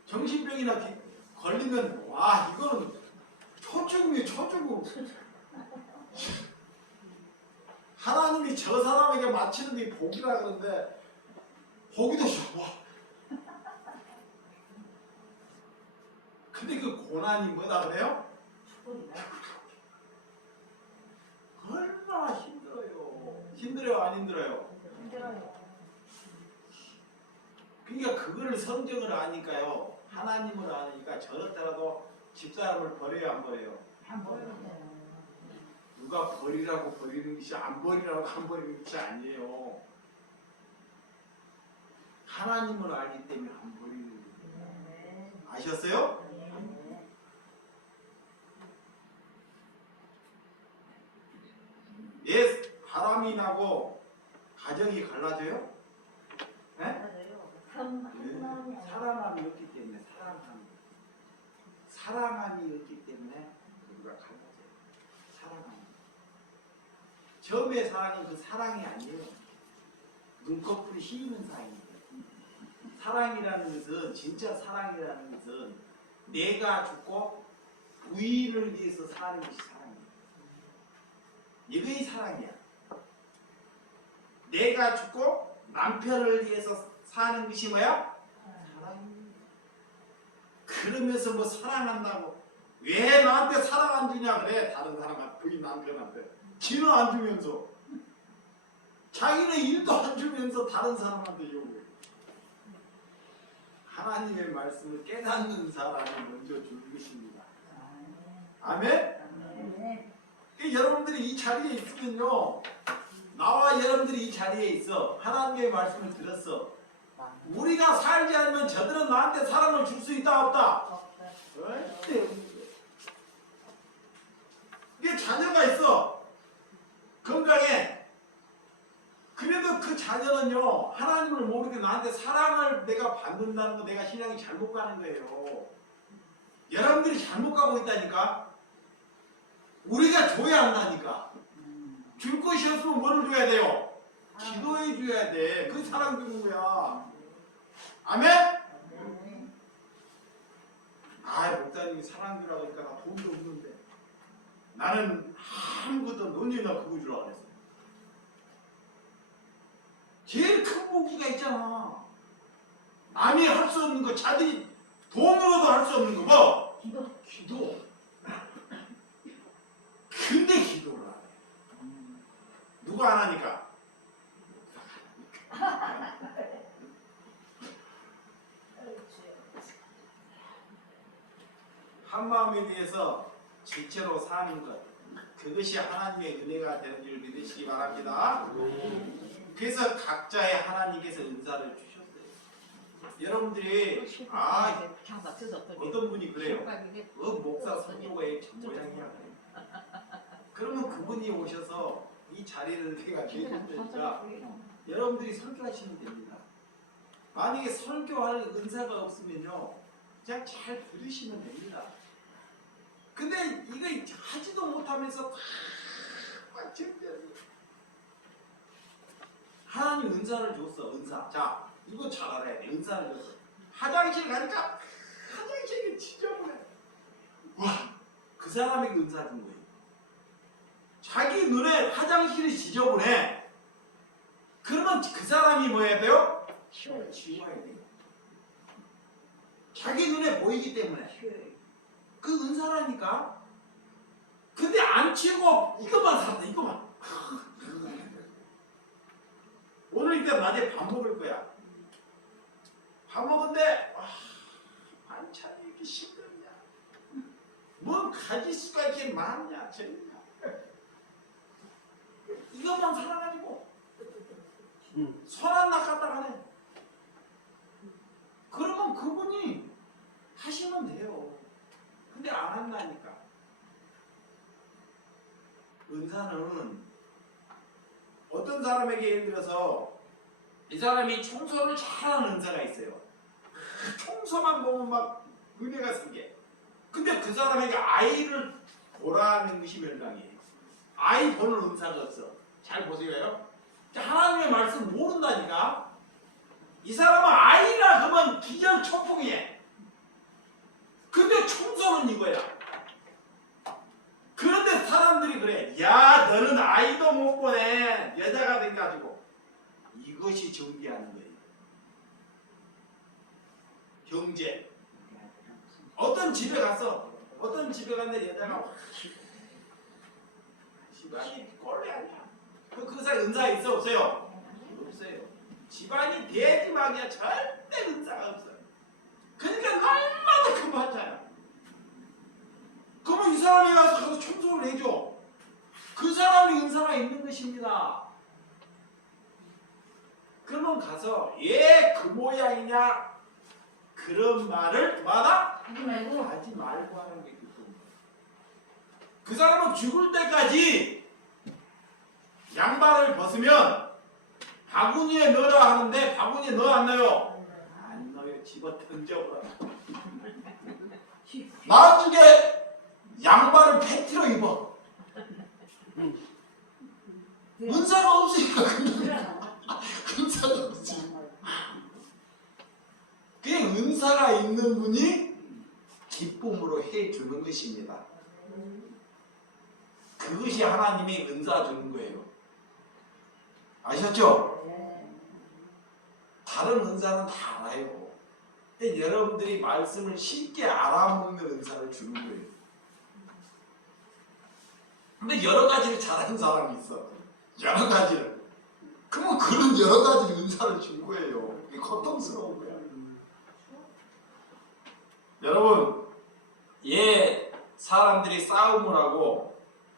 정신병이나 걸리면 와 이거는 초죽음이에요. 초죽음. 하나님이 저 사람에게 맞추는 게 복이라 그러는데 복이도 좋아. 근데 그 고난이 뭐다 그래요? 얼마나 힘들어요. 힘들어요 안 힘들어요? 힘들어요. 그러니까 그거를 성경을 아니까요. 하나님을 아니까 저렇더라도 집사람을 버려요 안 버려요? 안 보여요. 누가 버리라고 버리는 것이 안 버리라고 안 버리는 것이 아니에요. 하나님을 알기 때문에 안 버리는 거예요. 아셨어요? 예, 바람이 나고 가정이 갈라져요? 네? 사랑함이 없기 때문에 사랑함이 없기 때문에 우리가 갈라져요. 사랑함. 처음에 사랑은 그 사랑이 아니에요. 눈꺼풀이 휘는 사랑이에요. 사랑이라는 것은 진짜 사랑이라는 것은 내가 죽고 부인을 위해서 사는 것이 사랑이에요. 이것이 사랑이야. 내가 죽고 남편을 위해서 사는 것이 뭐야? 사랑입니다. 그러면서 뭐 사랑한다고 왜 나한테 사랑 안 주냐 그래. 다른 사람한테 부인 남편한테 지는 안 주면서 자기는 일도 안 주면서 다른 사람한테 요구해. 하나님의 말씀을 깨닫는 사람이 먼저 주는 것입니다. 아멘? 여러분들이 이 자리에 있으면요, 나와 여러분들이 이 자리에 있어. 하나님의 말씀을 들었어. 우리가 살지 않으면 저들은 나한테 사랑을 줄 수 있다 없다? 절대 없는 거예요. 이게 자녀가 있어. 건강해. 그래도 그 자녀는요, 하나님을 모르게 나한테 사랑을 내가 받는다는 거, 내가 신앙이 잘못 가는 거예요. 여러분들이 잘못 가고 있다니까? 우리가 줘야 한다니까. 줄 것이 없으면 뭐를 줘야 돼요? 기도해 줘야 돼. 그 사랑 주는 거야. 아멘? 아, 목사님이 사랑 주라고 하니까 나 돈도 없는데. 나는 아무것도 논이나 그거 주라고 그랬어. 제일 큰 무기가 있잖아. 남이 할 수 없는 거, 자들이 돈으로도 할 수 없는 거 뭐? 기도. 근데 기도를 안 해. 누가 안 하니까? 한 마음에 대해서 실제로 사는 것, 그것이 하나님의 은혜가 되는 줄 믿으시기 바랍니다. 그래서 각자의 하나님께서 은사를 주셨어요. 여러분들이 어떤 분이 그래요. 목사 성도가 모양이야 그래. 그러면 그분이 오셔서 이 자리를 내가 내줬으니까 여러분들이 설교하시면 됩니다. 만약에 설교할 은사가 없으면요, 그냥 잘 들으시면 됩니다. 근데 이거 하지도 못하면서 막 준비하는 하나님 은사를 줬어. 은사. 자, 이거 잘 알아야 돼. 은사를 줬어. 화장실 가니까 화장실이 지저분해. 와, 그 사람에게 은사 준 거예요. 자기 눈에 화장실이 지저분해. 그러면 그 사람이 뭐 해야 돼요? 치워야 돼요. 자기 눈에 보이기 때문에. 그 은사라니까. 근데 안 치우고 이것만 샀다. 이것만. 오늘 일단 낮에 밥 먹을 거야. 밥 먹은데 반찬이 이렇게 싱겁냐. 뭔 가지수가 이렇게 많냐 재밌냐. 이것만 살아가지고 손 안 낚았다 가네. 그러면 그분이 하시면 돼요. 근데 안 한다니까. 은사는 어떤 사람에게 예를 들어서 이 사람이 청소를 잘하는 은사가 있어요. 청소만 보면 막 은혜가 생겨. 근데 그 사람에게 아이를 보라는 것이 멸망이에요. 아이 보는 은사가 없어. 잘 보세요. 하나님의 말씀 모른다니까. 이 사람은 아이라 그러면 기절초풍이에. 근데 청소는 이거야. 그런데 사람들이 그래. 야, 너는 아이도 못 보네. 여자가 돼가지고. 이것이 정죄하는 거예요. 경제. 어떤 집에 갔어. 어떤 집에 갔는데 여자가 집안이 꼴레 아니야. 그 사람 은사 있어 없어요? 없어요. 집안이 대지막이야. 절대 은사가 없어요. 그러니까 날마다 그 반찬이야. 그러면 이 사람이 가서 청소를 해줘. 그 사람이 은사가 있는 것입니다. 그러면 가서 얘 그 모양이냐 그런 말을 하지 말고 하는 게 그 사람은 죽을 때까지 양말을 벗으면 바구니에 넣으라 하는데 바구니에 넣어 안 넣어요? 안 넣어요. 집어 던져버려. 나중에 양말을 팬티로 입어. 은사가 없으니까 은사가 없지. 그게 은사가 있는 분이 기쁨으로 해주는 것입니다. 그것이 하나님이 은사 주는 거예요. 아셨죠? 다른 은사는 다 알아요. 근데 여러분들이 말씀을 쉽게 알아먹는 은사를 주는 거예요. 근데 여러 가지를 잘하는 사람이 있어. 여러 가지를. 그러면 그런 여러 가지 은사를 준 거예요. 이게 고통스러운 거야. 여러분, 사람들이 싸움을 하고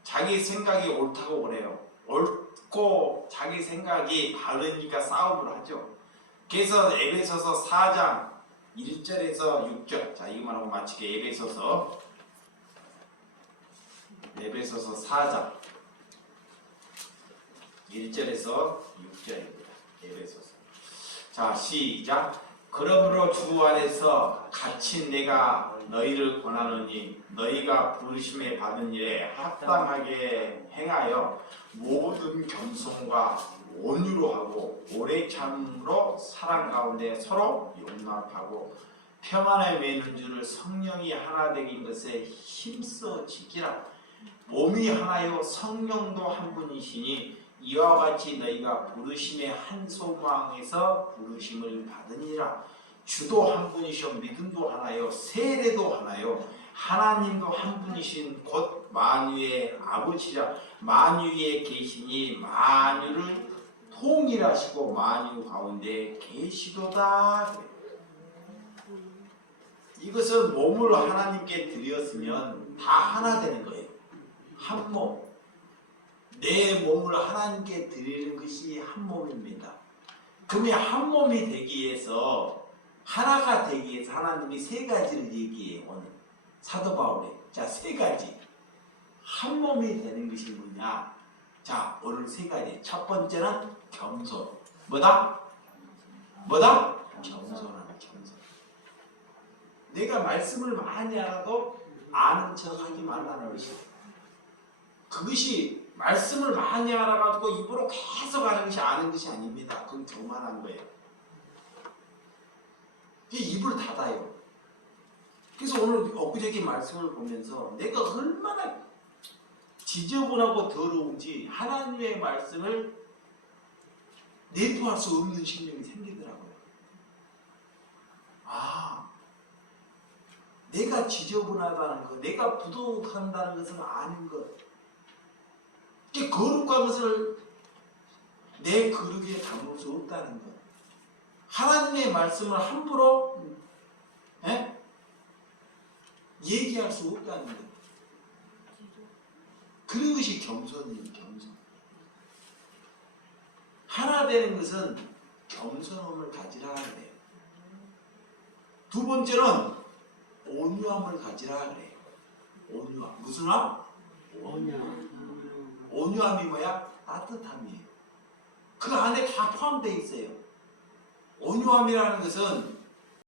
자기 생각이 옳다고 그래요. 옳고 자기 생각이 바르니까 싸움을 하죠. 그래서 에베소서 4장 1절에서 6절. 자, 이것만 하고 마치게. 에베소서 4장 1절에서 6절입니다. 에베소서. 자, 시작. 그러므로 주 안에서 갇힌 내가 너희를 권하노니 너희가 부르심에 받은 일에 합당하게 행하여 모든 겸손과 온유로 하고 오래 참으로 사랑 가운데 서로 용납하고 평안에 매는 줄을 성령이 하나 되긴 것에 힘써 지키라. 몸이 하나요 성령도 한 분이시니 이와 같이 너희가 부르심의 한 소망에서 부르심을 받으니라. 주도 한 분이시오 믿음도 하나요 세례도 하나요 하나님도 한 분이신 곧 만유의 아버지라. 만유에 계시니 만유를 통일하시고 만유 가운데 계시도다. 이것은 몸을 하나님께 드렸으면 다 하나 되는 거예요. 한 몸. 내 몸을 하나님께 드리는 것이 한 몸입니다. 그러면 한 몸이 되기 위해서 하나가 되기 위해서 하나님이 세 가지를 얘기해요. 오늘 사도 바울이. 자, 세 가지. 한 몸이 되는 것이 뭐냐? 자, 오늘 세 가지. 첫 번째는 겸손. 뭐다? 겸손하는 겸손. 내가 말씀을 많이 알아도 아는 척 하지 말라는 것이야. 그것이 말씀을 많이 알아가지고 입으로 계속 하는 것이 아는 것이 아닙니다. 그건 교만한 거예요. 입을 닫아요. 그래서 오늘 엊그저께 말씀을 보면서 내가 얼마나 지저분하고 더러운지 하나님의 말씀을 내포할 수 없는 심령이 생기더라고요. 아, 내가 지저분하다는 것, 내가 부족한다는 것을 아는 것, 이 거룩한 것을 내 거룩에 담을 수 없다는 것, 하나님의 말씀을 함부로 얘기할 수 없다는 것, 그런 것이 겸손이에요. 겸손. 하나 되는 것은 겸손함을 가지라 그래요. 두 번째는 온유함을 가지라 그래요. 온유함. 무슨 함? 온유함이 뭐야? 따뜻함이에요. 그 안에 다 포함되어 있어요. 온유함이라는 것은